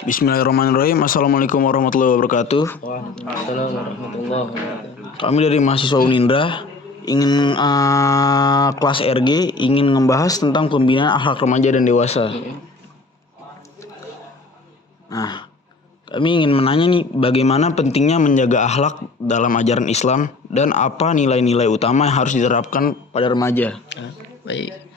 Bismillahirrahmanirrahim. Assalamualaikum warahmatullahi wabarakatuh. Waalaikumsalam warahmatullahi wabarakatuh. Kami dari mahasiswa Unindra ingin kelas RG ingin membahas tentang pembinaan akhlak remaja dan dewasa. Nah, kami ingin menanya nih, bagaimana pentingnya menjaga akhlak dalam ajaran Islam dan apa nilai-nilai utama yang harus diterapkan pada remaja? Baik.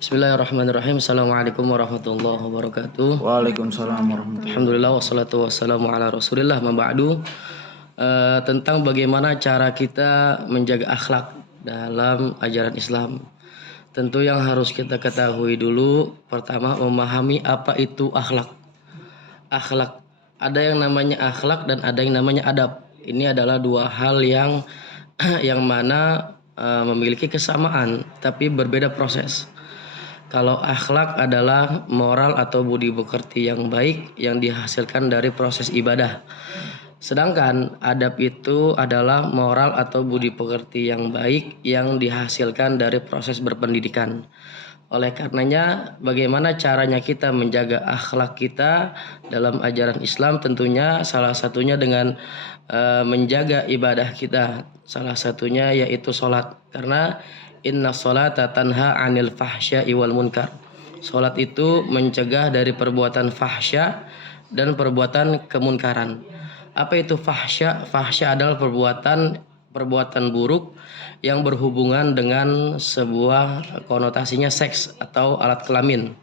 Bismillahirrahmanirrahim. Assalamualaikum warahmatullahi wabarakatuh. Waalaikumsalam warahmatullahi wabarakatuh. Alhamdulillah wassalatu wassalamu ala Rasulillah ma'ba'du. Tentang bagaimana cara kita menjaga akhlak dalam ajaran Islam. Tentu yang harus kita ketahui dulu, pertama memahami apa itu akhlak. Akhlak, ada yang namanya akhlak dan ada yang namanya adab. Ini adalah dua hal yang mana memiliki kesamaan tapi berbeda proses. Kalau akhlak adalah moral atau budi pekerti yang baik yang dihasilkan dari proses ibadah. Sedangkan adab itu adalah moral atau budi pekerti yang baik yang dihasilkan dari proses berpendidikan. Oleh karenanya, bagaimana caranya kita menjaga akhlak kita dalam ajaran Islam? Tentunya salah satunya dengan menjaga ibadah kita. Salah satunya yaitu sholat. Karena inna sholata tanha anil fahsya'i wal munkar. Sholat itu mencegah dari perbuatan fahsya dan perbuatan kemunkaran. Apa itu fahsya? Fahsya adalah perbuatan buruk yang berhubungan dengan sebuah konotasinya seks atau alat kelamin.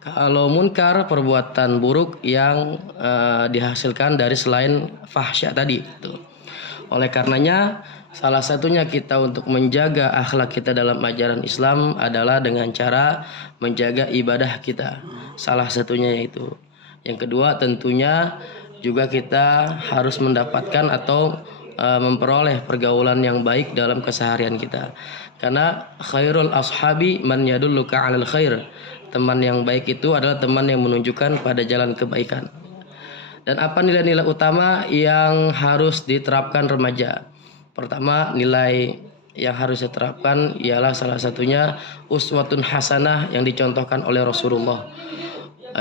Kalau munkar, perbuatan buruk yang dihasilkan dari selain fahsya tadi. Oleh karenanya, salah satunya kita untuk menjaga akhlak kita dalam ajaran Islam adalah dengan cara menjaga ibadah kita. Salah satunya yaitu. Yang kedua tentunya juga kita harus mendapatkan atau memperoleh pergaulan yang baik dalam keseharian kita. Karena khairul ashabi man yadulluka 'alal khair. Teman yang baik itu adalah teman yang menunjukkan pada jalan kebaikan. Dan apa nilai-nilai utama yang harus diterapkan remaja? Pertama, nilai yang harus diterapkan ialah salah satunya uswatun hasanah yang dicontohkan oleh Rasulullah.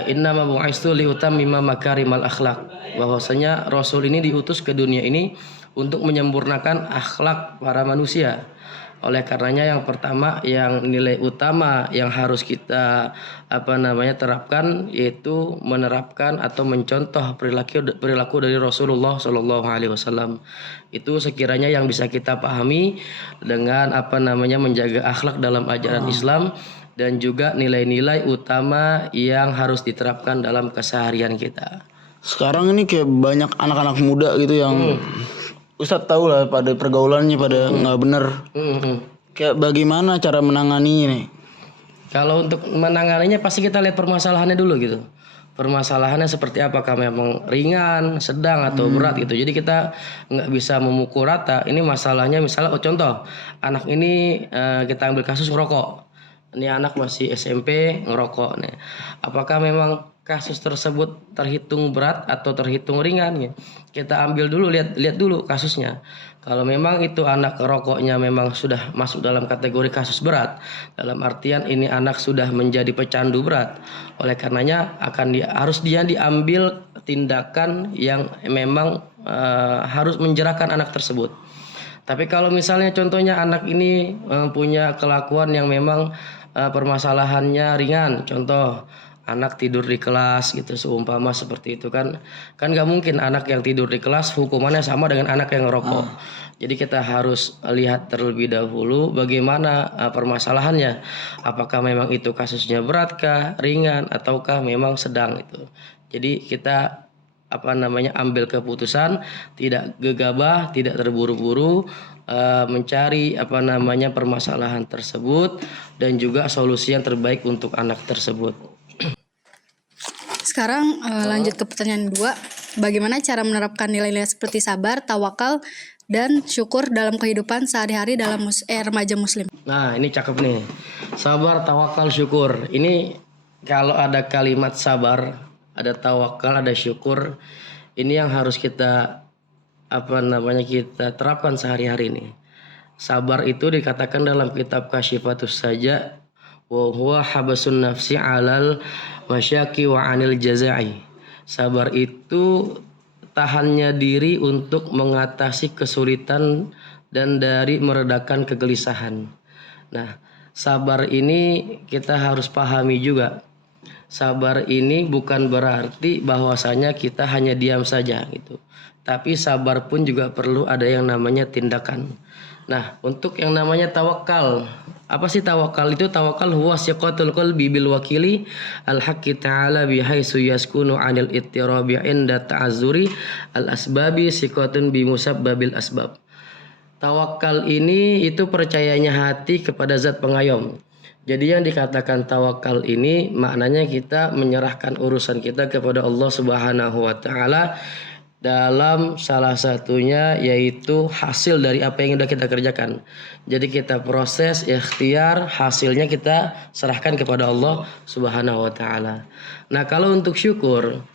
Innama bu'istu liutammima makarimal akhlak. Bahwasanya Rasul ini diutus ke dunia ini untuk menyempurnakan akhlak para manusia. Oleh karenanya yang pertama, yang nilai utama yang harus kita terapkan yaitu menerapkan atau mencontoh perilaku dari Rasulullah Shallallahu Alaihi Wasallam. Itu sekiranya yang bisa kita pahami dengan menjaga akhlak dalam ajaran Islam dan juga nilai-nilai utama yang harus diterapkan dalam keseharian kita. Sekarang ini kayak banyak anak-anak muda gitu yang Ustadz tahu lah pada pergaulannya pada nggak bener. Kayak bagaimana cara menanganinya nih? Kalau untuk menanganinya pasti kita lihat permasalahannya dulu gitu. Permasalahannya seperti apakah memang ringan, sedang atau berat gitu. Jadi kita nggak bisa memukul rata. Ini masalahnya misalnya contoh anak ini kita ambil kasus ngerokok. Ini anak masih SMP ngerokok nih. Apakah memang kasus tersebut terhitung berat atau terhitung ringan ya? Kita ambil dulu lihat dulu kasusnya. Kalau memang itu anak rokoknya memang sudah masuk dalam kategori kasus berat, dalam artian ini anak sudah menjadi pecandu berat. Oleh karenanya harus diambil tindakan yang memang harus menjerahkan anak tersebut. Tapi kalau misalnya contohnya anak ini punya kelakuan yang memang permasalahannya ringan, contoh anak tidur di kelas gitu, seumpama seperti itu kan nggak mungkin anak yang tidur di kelas hukumannya sama dengan anak yang ngerokok. Jadi kita harus lihat terlebih dahulu bagaimana permasalahannya, apakah memang itu kasusnya beratkah, ringan ataukah memang sedang itu. Jadi kita ambil keputusan, tidak gegabah, tidak terburu-buru, mencari permasalahan tersebut dan juga solusi yang terbaik untuk anak tersebut. Sekarang lanjut ke pertanyaan 2. Bagaimana cara menerapkan nilai-nilai seperti sabar, tawakal, dan syukur dalam kehidupan sehari-hari dalam remaja muslim? Nah, ini cakep nih. Sabar, tawakal, syukur. Ini kalau ada kalimat sabar, ada tawakal, ada syukur. Ini yang harus kita kita terapkan sehari-hari ini. Sabar itu dikatakan dalam kitab Kasyifatus Saja, wa huwa habasun nafsi 'alal masyaqi wa 'anil jazai. Sabar itu tahannya diri untuk mengatasi kesulitan dan dari meredakan kegelisahan. Nah, sabar ini kita harus pahami juga. Sabar ini bukan berarti bahwasanya kita hanya diam saja gitu. Tapi sabar pun juga perlu ada yang namanya tindakan. Nah, untuk yang namanya tawakal. Apa sih tawakal itu? Tawakal huwa siqatul qalbi bil wakili al-haqqi ta'ala bihaisu yaskunu 'anil ittirabi 'inda ta'azzuri al-asbabi siqatun bi musabbabil asbab. Tawakal ini itu percayanya hati kepada zat pengayom. Jadi yang dikatakan tawakal ini maknanya kita menyerahkan urusan kita kepada Allah Subhanahu wa taala dalam salah satunya yaitu hasil dari apa yang sudah kita kerjakan. Jadi kita proses ikhtiar, hasilnya kita serahkan kepada Allah Subhanahu wa taala. Nah, kalau untuk syukur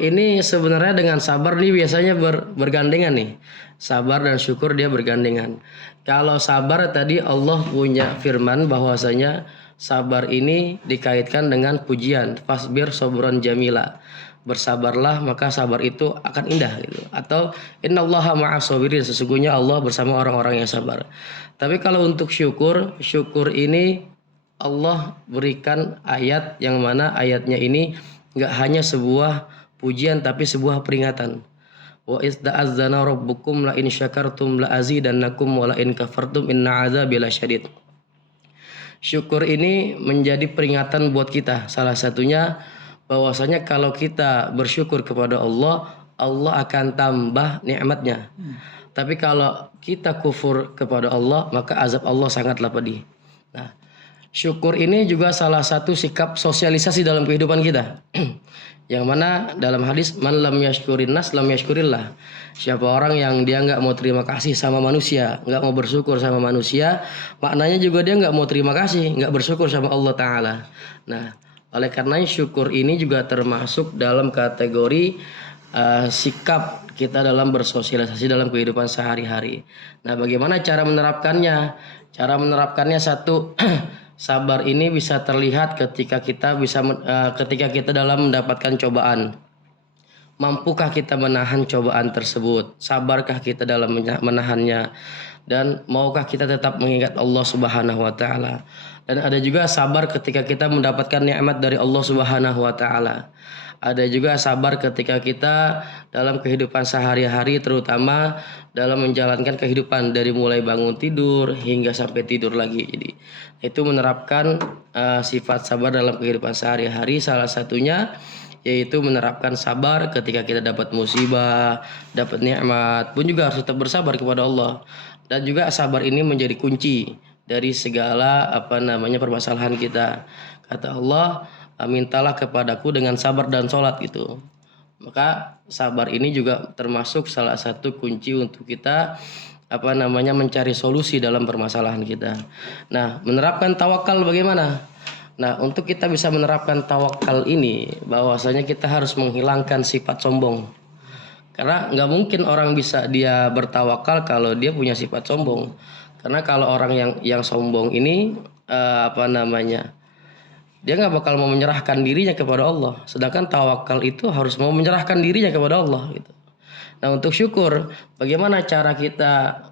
ini sebenarnya dengan sabar nih biasanya bergandengan nih. Sabar dan syukur dia bergandengan. Kalau sabar tadi Allah punya firman bahwasanya sabar ini dikaitkan dengan pujian, fasbir sabran jamila. Bersabarlah maka sabar itu akan indah gitu. Atau innallaha ma'as sabirin, sesungguhnya Allah bersama orang-orang yang sabar. Tapi kalau untuk syukur ini Allah berikan ayat yang mana ayatnya ini enggak hanya sebuah pujian tapi sebuah peringatan. Wa izda'azzana rabbukum la in syakartum la azidannakum wa la in kafartum inna azabi lasyadid. Syukur ini menjadi peringatan buat kita. Salah satunya bahwasanya kalau kita bersyukur kepada Allah, Allah akan tambah nikmatnya. Tapi kalau kita kufur kepada Allah, maka azab Allah sangatlah pedih. Nah, syukur ini juga salah satu sikap sosialisasi dalam kehidupan kita. Yang mana dalam hadis man lam yashkurin nas lam yashkurillah. Siapa orang yang dia nggak mau terima kasih sama manusia, nggak mau bersyukur sama manusia, maknanya juga dia nggak mau terima kasih, nggak bersyukur sama Allah Ta'ala. Nah, oleh karena syukur ini juga termasuk dalam kategori sikap kita dalam bersosialisasi dalam kehidupan sehari-hari. Nah, bagaimana cara menerapkannya? Cara menerapkannya satu, sabar ini bisa terlihat ketika kita dalam mendapatkan cobaan. Mampukah kita menahan cobaan tersebut? Sabarkah kita dalam menahannya? Dan maukah kita tetap mengingat Allah Subhanahu wa taala? Dan ada juga sabar ketika kita mendapatkan nikmat dari Allah Subhanahu wa taala. Ada juga sabar ketika kita dalam kehidupan sehari-hari, terutama dalam menjalankan kehidupan dari mulai bangun tidur hingga sampai tidur lagi. Jadi itu menerapkan sifat sabar dalam kehidupan sehari-hari. Salah satunya yaitu menerapkan sabar ketika kita dapat musibah, dapat nikmat, pun juga harus tetap bersabar kepada Allah. Dan juga sabar ini menjadi kunci dari segala permasalahan kita. Kata Allah, mintalah kepadaku dengan sabar dan sholat gitu. Maka sabar ini juga termasuk salah satu kunci untuk kita mencari solusi dalam permasalahan kita. Nah, menerapkan tawakal bagaimana? Nah, untuk kita bisa menerapkan tawakal ini, bahwasanya kita harus menghilangkan sifat sombong. Karena nggak mungkin orang bisa dia bertawakal kalau dia punya sifat sombong. Karena kalau orang yang sombong ini dia nggak bakal mau menyerahkan dirinya kepada Allah. Sedangkan tawakal itu harus mau menyerahkan dirinya kepada Allah gitu. Nah, untuk syukur, bagaimana cara kita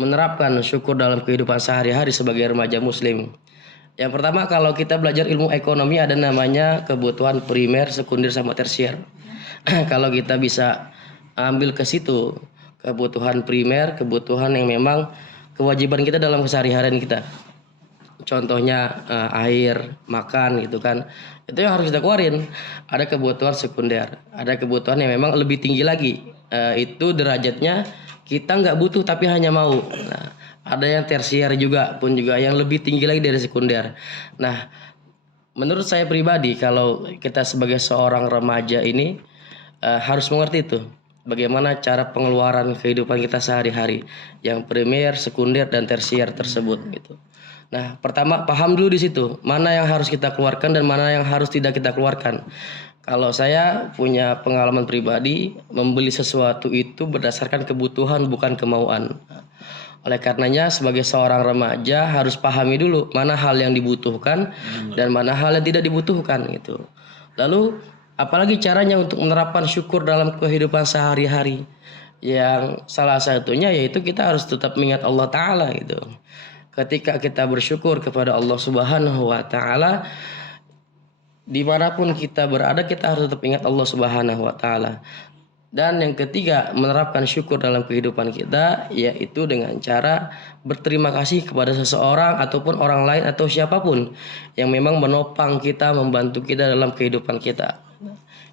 menerapkan syukur dalam kehidupan sehari-hari sebagai remaja muslim? Yang pertama, kalau kita belajar ilmu ekonomi ada namanya kebutuhan primer, sekunder, sama tersier. Kalau kita bisa ambil ke situ, kebutuhan primer, kebutuhan yang memang kewajiban kita dalam keseharian kita. Contohnya air, makan gitu kan. Itu yang harus kita keluarin. Ada kebutuhan sekunder, ada kebutuhan yang memang lebih tinggi lagi. Itu derajatnya kita nggak butuh tapi hanya mau. Nah, ada yang tersier juga yang lebih tinggi lagi dari sekunder. Nah, menurut saya pribadi kalau kita sebagai seorang remaja ini harus mengerti itu. Bagaimana cara pengeluaran kehidupan kita sehari-hari yang primer, sekunder, dan tersier tersebut gitu. Nah, pertama paham dulu di situ mana yang harus kita keluarkan dan mana yang harus tidak kita keluarkan. Kalau saya punya pengalaman pribadi, membeli sesuatu itu berdasarkan kebutuhan bukan kemauan. Oleh karenanya sebagai seorang remaja harus pahami dulu mana hal yang dibutuhkan dan mana hal yang tidak dibutuhkan gitu. Lalu Apalagi caranya untuk menerapkan syukur dalam kehidupan sehari-hari. Yang salah satunya yaitu kita harus tetap mengingat Allah Ta'ala gitu. Ketika kita bersyukur kepada Allah Subhanahu wa Ta'ala, dimanapun kita berada kita harus tetap ingat Allah Subhanahu wa Ta'ala. Dan yang ketiga, menerapkan syukur dalam kehidupan kita yaitu dengan cara berterima kasih kepada seseorang ataupun orang lain atau siapapun yang memang menopang kita, membantu kita dalam kehidupan kita.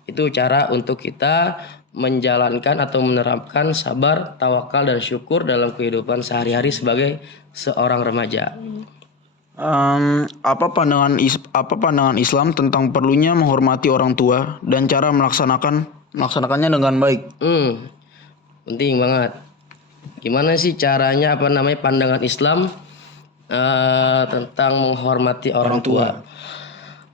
Itu cara untuk kita menjalankan atau menerapkan sabar, tawakal dan syukur dalam kehidupan sehari-hari sebagai seorang remaja. Apa pandangan Islam tentang perlunya menghormati orang tua dan cara melaksanakannya dengan baik? Penting banget. Gimana sih caranya pandangan Islam tentang menghormati orang tua?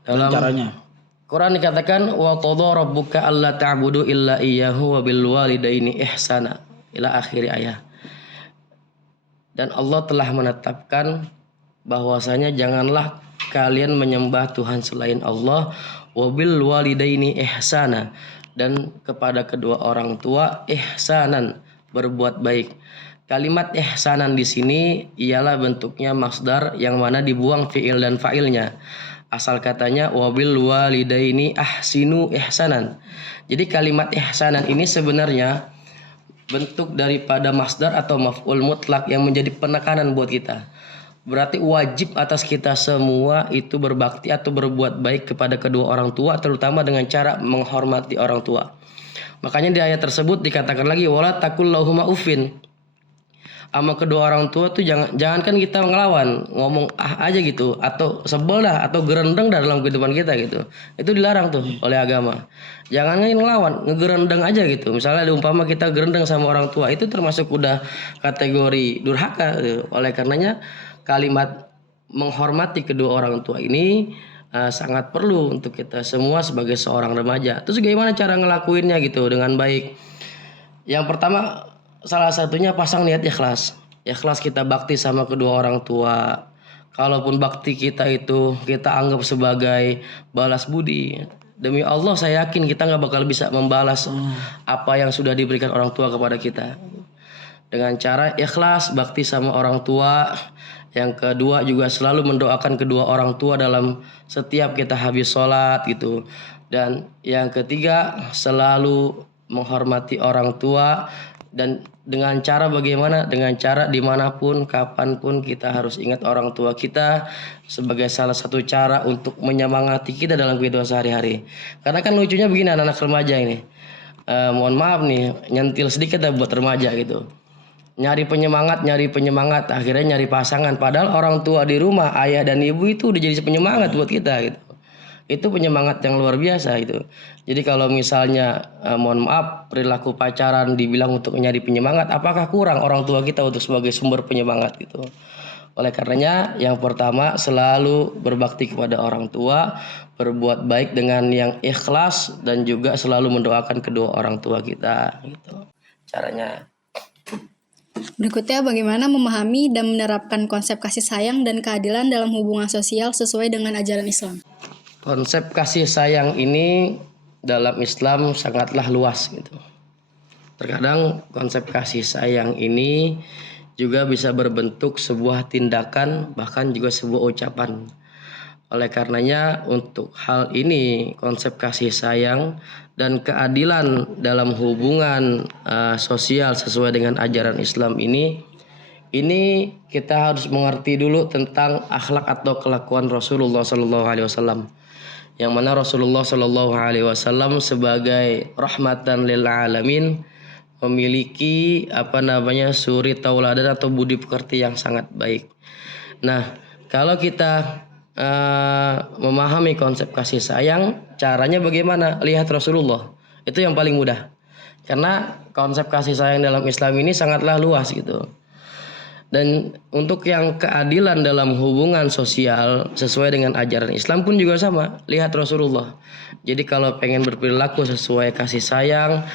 Dan caranya? Quran dikatakan wa qadha rabbuka alla ta'budu illa iyyahu wa bil walidaini ihsana ila akhir ayat. Dan Allah telah menetapkan bahwasanya janganlah kalian menyembah Tuhan selain Allah, wa bil walidaini ihsana, dan kepada kedua orang tua ihsanan, berbuat baik. Kalimat ihsanan di sini ialah bentuknya masdar yang mana dibuang fiil dan fa'ilnya. Asal katanya wabil walidaini ahsinu ihsanan. Jadi kalimat ihsanan ini sebenarnya bentuk daripada masdar atau maf'ul mutlak yang menjadi penekanan buat kita. Berarti wajib atas kita semua itu berbakti atau berbuat baik kepada kedua orang tua, terutama dengan cara menghormati orang tua. Makanya di ayat tersebut dikatakan lagi wala taqul lahuma uffin. Sama kedua orang tua tuh jangankan kita ngelawan, ngomong aja gitu, atau sebel dah, atau gerendeng dah dalam kehidupan kita gitu. Itu dilarang tuh oleh agama. Jangan ngelawan, ngegerendeng aja gitu. Misalnya umpama kita gerendeng sama orang tua, itu termasuk udah kategori durhaka gitu. Oleh karenanya kalimat menghormati kedua orang tua ini sangat perlu untuk kita semua sebagai seorang remaja. Terus gimana cara ngelakuinnya gitu dengan baik? Yang pertama, salah satunya pasang niat ikhlas. Ikhlas kita bakti sama kedua orang tua. Kalaupun bakti kita itu kita anggap sebagai balas budi, demi Allah saya yakin kita nggak bakal bisa membalas apa yang sudah diberikan orang tua kepada kita. Dengan cara ikhlas bakti sama orang tua. Yang kedua juga selalu mendoakan kedua orang tua dalam setiap kita habis sholat gitu. Dan yang ketiga selalu menghormati orang tua. Dan dengan cara bagaimana? Dengan cara dimanapun, kapanpun kita harus ingat orang tua kita sebagai salah satu cara untuk menyemangati kita dalam kehidupan sehari-hari. Karena kan lucunya begini anak-anak remaja ini. Mohon maaf nih, nyentil sedikit ya buat remaja gitu. Nyari penyemangat, akhirnya nyari pasangan. Padahal orang tua di rumah, ayah dan ibu itu udah jadi penyemangat buat kita gitu. Itu penyemangat yang luar biasa itu. Jadi kalau misalnya mohon maaf perilaku pacaran dibilang untuk nyari penyemangat, apakah kurang orang tua kita untuk sebagai sumber penyemangat gitu. Oleh karenanya yang pertama selalu berbakti kepada orang tua, berbuat baik dengan yang ikhlas dan juga selalu mendoakan kedua orang tua kita gitu. Caranya. Berikutnya, bagaimana memahami dan menerapkan konsep kasih sayang dan keadilan dalam hubungan sosial sesuai dengan ajaran Islam? Konsep kasih sayang ini dalam Islam sangatlah luas gitu. Terkadang konsep kasih sayang ini juga bisa berbentuk sebuah tindakan, bahkan juga sebuah ucapan. Oleh karenanya untuk hal ini konsep kasih sayang dan keadilan dalam hubungan sosial sesuai dengan ajaran Islam ini kita harus mengerti dulu tentang akhlak atau kelakuan Rasulullah SAW. Yang mana Rasulullah SAW sebagai rahmatan lil alamin memiliki suri tauladan atau budi pekerti yang sangat baik. Nah, kalau kita memahami konsep kasih sayang, caranya bagaimana? Lihat Rasulullah. Itu yang paling mudah. Karena konsep kasih sayang dalam Islam ini sangatlah luas gitu. Dan untuk yang keadilan dalam hubungan sosial sesuai dengan ajaran Islam pun juga sama. Lihat Rasulullah. Jadi kalau pengen berperilaku sesuai kasih sayang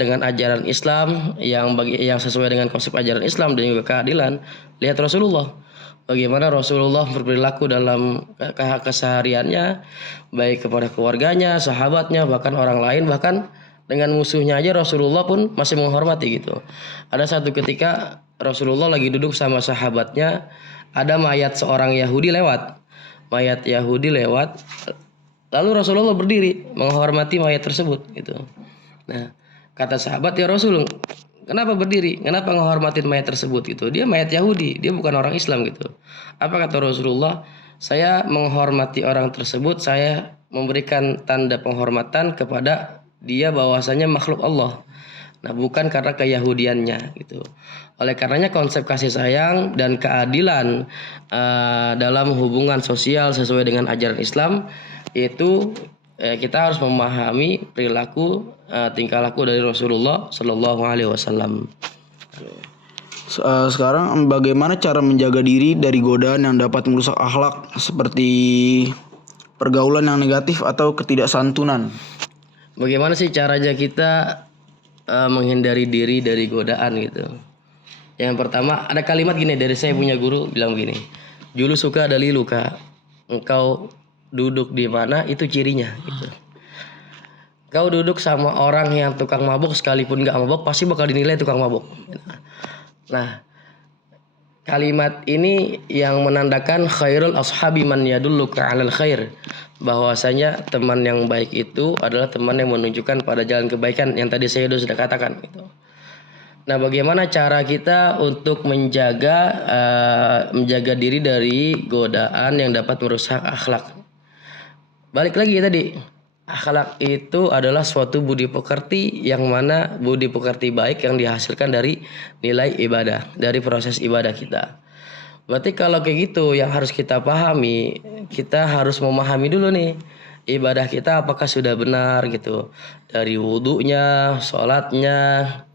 dengan ajaran Islam yang sesuai dengan konsep ajaran Islam dan juga keadilan, lihat Rasulullah. bagaimana Rasulullah berperilaku dalam kesehariannya, baik kepada keluarganya, sahabatnya, bahkan orang lain, bahkan dengan musuhnya aja Rasulullah pun masih menghormati gitu. Ada satu ketika Rasulullah lagi duduk sama sahabatnya, ada mayat seorang Yahudi lewat. Mayat Yahudi lewat, lalu Rasulullah berdiri menghormati mayat tersebut gitu. Nah, kata sahabat, ya Rasul, kenapa berdiri? Kenapa menghormatin mayat tersebut gitu? Dia mayat Yahudi, dia bukan orang Islam gitu. Apa kata Rasulullah? Saya menghormati orang tersebut, saya memberikan tanda penghormatan kepada dia bahwasanya makhluk Allah. Nah, bukan karena keyahudiannya gitu. Oleh karenanya konsep kasih sayang dan keadilan dalam hubungan sosial sesuai dengan ajaran Islam itu kita harus memahami perilaku tingkah laku dari Rasulullah Shallallahu Alaihi Wasallam. Sekarang bagaimana cara menjaga diri dari godaan yang dapat merusak akhlak seperti pergaulan yang negatif atau ketidaksantunan? Bagaimana sih caranya kita menghindari diri dari godaan gitu? Yang pertama ada kalimat gini dari saya punya guru bilang begini, julu suka dali luka, engkau duduk di mana itu cirinya gitu. Kau duduk sama orang yang tukang mabuk sekalipun nggak mabuk pasti bakal dinilai tukang mabuk. Nah, kalimat ini yang menandakan khairul ashabi man yadulluka 'alal khair, bahwasanya teman yang baik itu adalah teman yang menunjukkan pada jalan kebaikan yang tadi saya sudah katakan gitu. Nah, bagaimana cara kita untuk menjaga diri dari godaan yang dapat merusak akhlak? Balik lagi tadi, akhlak itu adalah suatu budi pekerti yang mana budi pekerti baik yang dihasilkan dari nilai ibadah, dari proses ibadah kita. Berarti kalau kayak gitu yang harus kita pahami, kita harus memahami dulu nih ibadah kita apakah sudah benar gitu. Dari wudunya, sholatnya,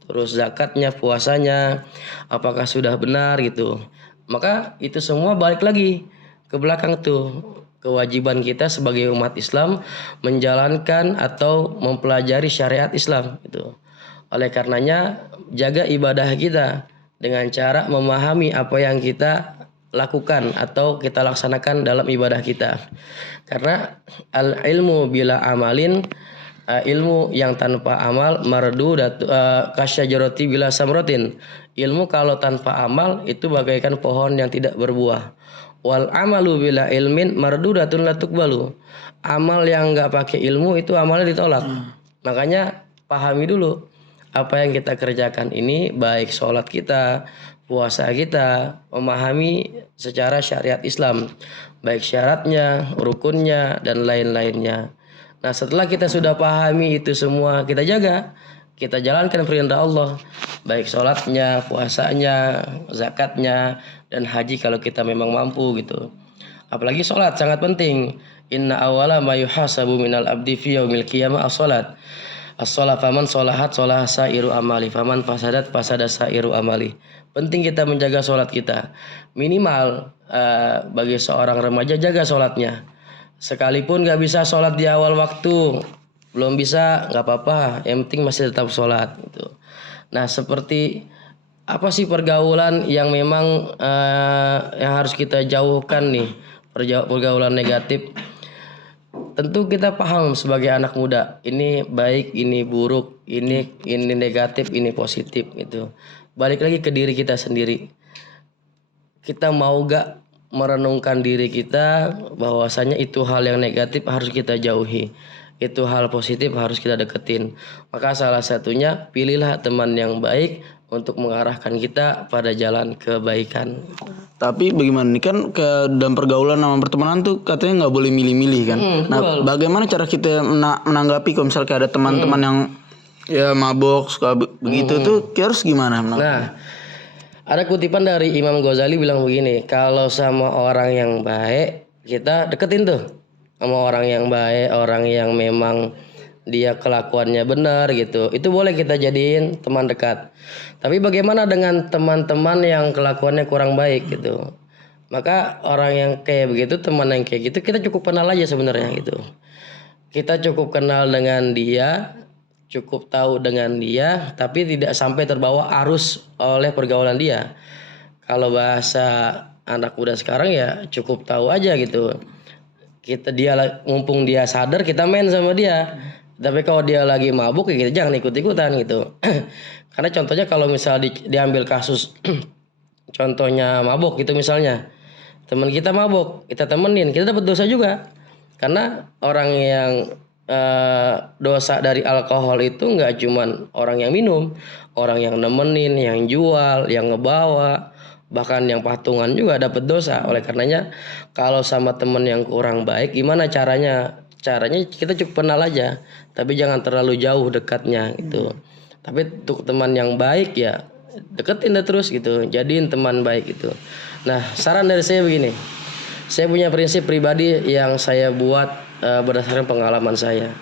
terus zakatnya, puasanya, apakah sudah benar gitu. Maka itu semua balik lagi ke belakang tuh. Kewajiban kita sebagai umat Islam menjalankan atau mempelajari syariat Islam gitu. Oleh karenanya jaga ibadah kita dengan cara memahami apa yang kita lakukan atau kita laksanakan dalam ibadah kita. Karena al ilmu bila amalin, ilmu yang tanpa amal mardu kasyajaroti bila samrotin. Ilmu kalau tanpa amal itu bagaikan pohon yang tidak berbuah. Wal amalu bila ilmin mardudatun la tuqbalu. Amal yang enggak pakai ilmu itu amalnya ditolak. Makanya pahami dulu apa yang kita kerjakan ini, baik sholat kita, puasa kita, memahami secara syariat Islam, baik syaratnya, rukunnya, dan lain-lainnya. Nah, setelah kita sudah pahami itu semua, kita jaga, kita jalankan perintah Allah, baik sholatnya, puasanya, zakatnya, dan haji kalau kita memang mampu gitu. Apalagi sholat sangat penting. Inna awala ma yuhasabu minal abdi fi yaumil qiyamah as-sholat. As-sholat faman sholahat sholah sairu amali, faman fasadat fasada sairu amali. Penting kita menjaga sholat kita. Minimal bagi seorang remaja jaga sholatnya. Sekalipun gak bisa sholat di awal waktu, belum bisa gak apa-apa, yang penting masih tetap sholat gitu. Nah, seperti apa sih pergaulan yang memang yang harus kita jauhkan nih, pergaulan negatif? Tentu kita paham sebagai anak muda, ini baik, ini buruk, ini negatif, ini positif gitu. Balik lagi ke diri kita sendiri. Kita mau gak merenungkan diri kita bahwasanya itu hal yang negatif harus kita jauhi, itu hal positif harus kita deketin. Maka salah satunya pilihlah teman yang baik untuk mengarahkan kita pada jalan kebaikan. Tapi bagaimana nih, kan ke dalam pergaulan sama pertemanan tuh katanya nggak boleh milih-milih kan. Nah, bagaimana cara kita menanggapi kalau misalnya ada teman-teman yang ya mabok suka begitu tuh harus gimana? Nah, ada kutipan dari Imam Ghazali bilang begini, kalau sama orang yang baik kita deketin tuh, sama orang yang baik, orang yang memang dia kelakuannya benar gitu, itu boleh kita jadiin teman dekat. Tapi bagaimana dengan teman-teman yang kelakuannya kurang baik gitu? Maka orang yang kayak begitu, teman yang kayak gitu, kita cukup kenal aja sebenarnya gitu. Kita cukup kenal dengan dia, cukup tahu dengan dia, tapi tidak sampai terbawa arus oleh pergaulan dia. Kalau bahasa anak muda sekarang ya cukup tahu aja gitu. Mumpung dia sadar kita main sama dia. Tapi kalau dia lagi mabuk ya kita jangan ikut-ikutan gitu. Karena contohnya kalau misal diambil kasus contohnya mabuk gitu misalnya. Teman kita mabuk, kita temenin, kita dapat dosa juga. Karena orang yang dosa dari alkohol itu nggak cuman orang yang minum, orang yang nemenin, yang jual, yang ngebawa, bahkan yang patungan juga dapat dosa. Oleh karenanya kalau sama temen yang kurang baik gimana caranya? Caranya kita cukup kenal aja, tapi jangan terlalu jauh dekatnya gitu. Tapi untuk teman yang baik ya deketin dah terus gitu, jadiin teman baik gitu. Nah, saran dari saya begini. Saya punya prinsip pribadi yang saya buat berdasarkan pengalaman saya.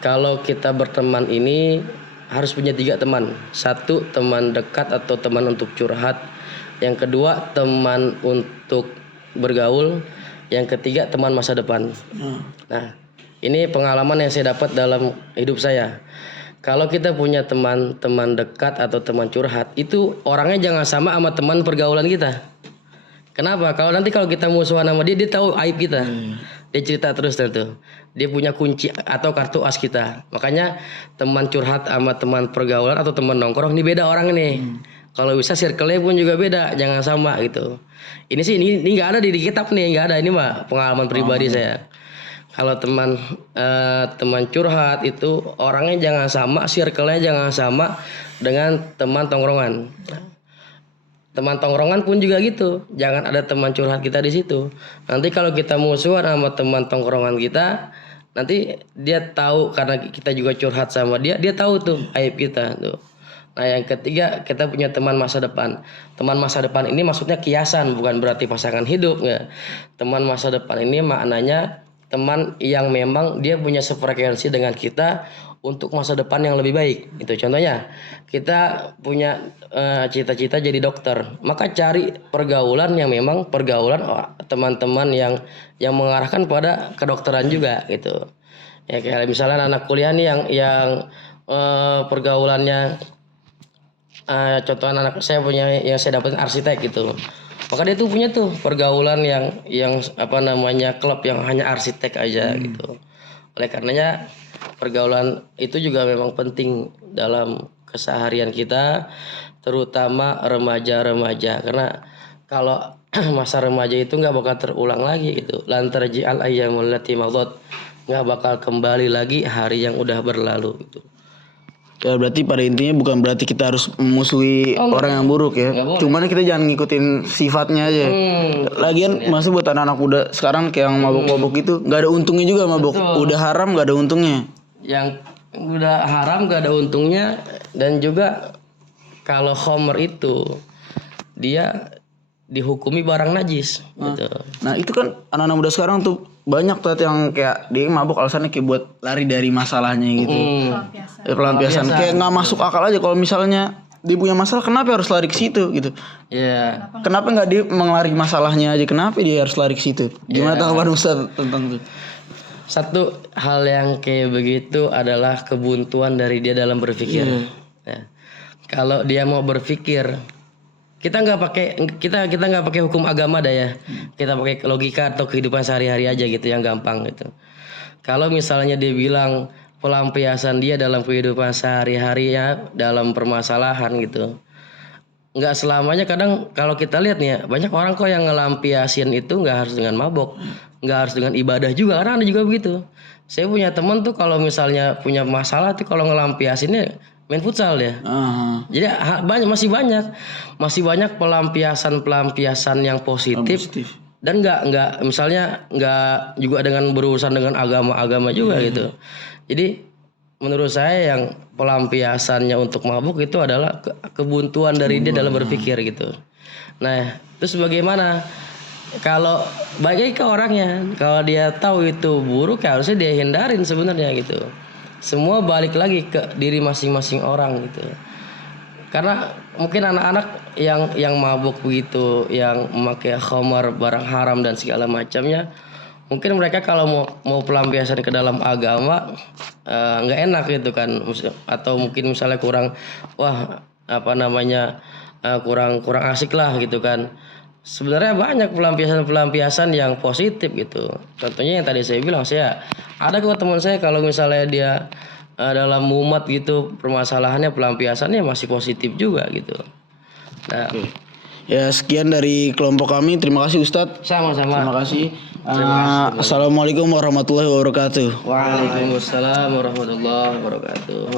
Kalau kita berteman ini harus punya 3 teman. 1 teman dekat atau teman untuk curhat. Yang kedua teman untuk bergaul. Yang ketiga teman masa depan. Nah, ini pengalaman yang saya dapat dalam hidup saya. Kalau kita punya teman dekat atau teman curhat, itu orangnya jangan sama teman pergaulan kita. Kenapa? Kalau kita musuhan sama dia tahu aib kita. Dia cerita terus tentu. Dia punya kunci atau kartu as kita. Makanya teman curhat sama teman pergaulan atau teman nongkrong ini beda orang nih. Kalau bisa circle-nya pun juga beda, jangan sama gitu. Ini sih ini nggak ada di kitab nih, nggak ada, ini mah pengalaman pribadi saya. Kalau teman curhat itu orangnya jangan sama, circle-nya jangan sama dengan teman tongkrongan. Teman tongkrongan pun juga gitu, jangan ada teman curhat kita di situ. Nanti kalau kita musuhan sama teman tongkrongan kita, nanti dia tahu karena kita juga curhat sama dia tahu tuh aib kita tuh. Nah, yang ketiga kita punya teman masa depan. Teman masa depan ini maksudnya kiasan, bukan berarti pasangan hidup ya. Teman masa depan ini maknanya teman yang memang dia punya sefrekuensi dengan kita untuk masa depan yang lebih baik. Itu contohnya kita punya cita-cita jadi dokter, maka cari pergaulan yang memang pergaulan teman-teman yang mengarahkan pada kedokteran juga gitu. Ya kayak misalnya anak kuliah nih yang pergaulannya contoh anak saya punya yang saya dapetin arsitek gitu. Maka dia tuh punya tuh pergaulan yang klub yang hanya arsitek aja gitu. Oleh karenanya pergaulan itu juga memang penting dalam keseharian kita, terutama remaja-remaja. Karena kalau masa remaja itu nggak bakal terulang lagi gitu. Lan tarji'al ayyamul lati madat, nggak bakal kembali lagi hari yang udah berlalu gitu. Ya berarti pada intinya bukan berarti kita harus memusuhi orang yang buruk ya. Cuman kita jangan ngikutin sifatnya aja. Lagian masih buat anak-anak muda sekarang kayak yang mabuk-mabuk itu nggak ada untungnya juga mabuk. Betul. Udah haram nggak ada untungnya. Yang udah haram nggak ada untungnya, dan juga kalau khamr itu dia dihukumi barang najis gitu. Nah itu kan anak-anak muda sekarang tuh banyak tuh yang kayak dia mabuk alasannya kayak buat lari dari masalahnya gitu. Pelampiasan. Kayak nggak masuk akal aja kalau misalnya dia punya masalah, kenapa harus lari ke situ gitu? Iya. Yeah. Kenapa nggak dia mengelari masalahnya aja? Kenapa dia harus lari ke situ? Gimana tanggapan Ustaz tentang itu? Satu hal yang kayak begitu adalah kebuntuan dari dia dalam berpikir. Ya. Kalau dia mau berpikir, kita nggak pakai hukum agama dah ya. Kita pakai logika atau kehidupan sehari-hari aja gitu yang gampang gitu. Kalau misalnya dia bilang pelampiasan dia dalam kehidupan sehari-harinya dalam permasalahan gitu, nggak selamanya. Kadang kalau kita lihat nih ya, banyak orang kok yang ngelampiasin itu nggak harus dengan mabok, nggak harus dengan ibadah juga. Karena ada juga begitu. Saya punya teman tuh kalau misalnya punya masalah tuh kalau ngelampiasinnya main futsal ya. Jadi masih banyak pelampiasan yang positif. Dan nggak misalnya nggak juga dengan berurusan dengan agama juga gitu. Jadi menurut saya yang pelampiasannya untuk mabuk itu adalah kebuntuan dari dia dalam berpikir gitu. Nah, terus bagaimana kalau bagi ke orangnya, kalau dia tahu itu buruk ya harusnya dia hindarin sebenarnya gitu. Semua balik lagi ke diri masing-masing orang gitu. Karena mungkin anak-anak yang mabuk begitu, yang memakai khamar, barang haram dan segala macamnya, mungkin mereka kalau mau pelampiasan ke dalam agama nggak enak gitu kan, atau mungkin misalnya kurang kurang asik lah gitu kan. sebenarnya banyak pelampiasan yang positif gitu. Contohnya yang tadi saya bilang, ada kok teman saya kalau misalnya dia dalam mumet gitu permasalahannya, pelampiasannya masih positif juga gitu. Nah, Ya sekian dari kelompok kami. Terima kasih Ustadz. sama-sama. Terima kasih. Assalamualaikum warahmatullahi wabarakatuh. Waalaikumsalam warahmatullahi wabarakatuh.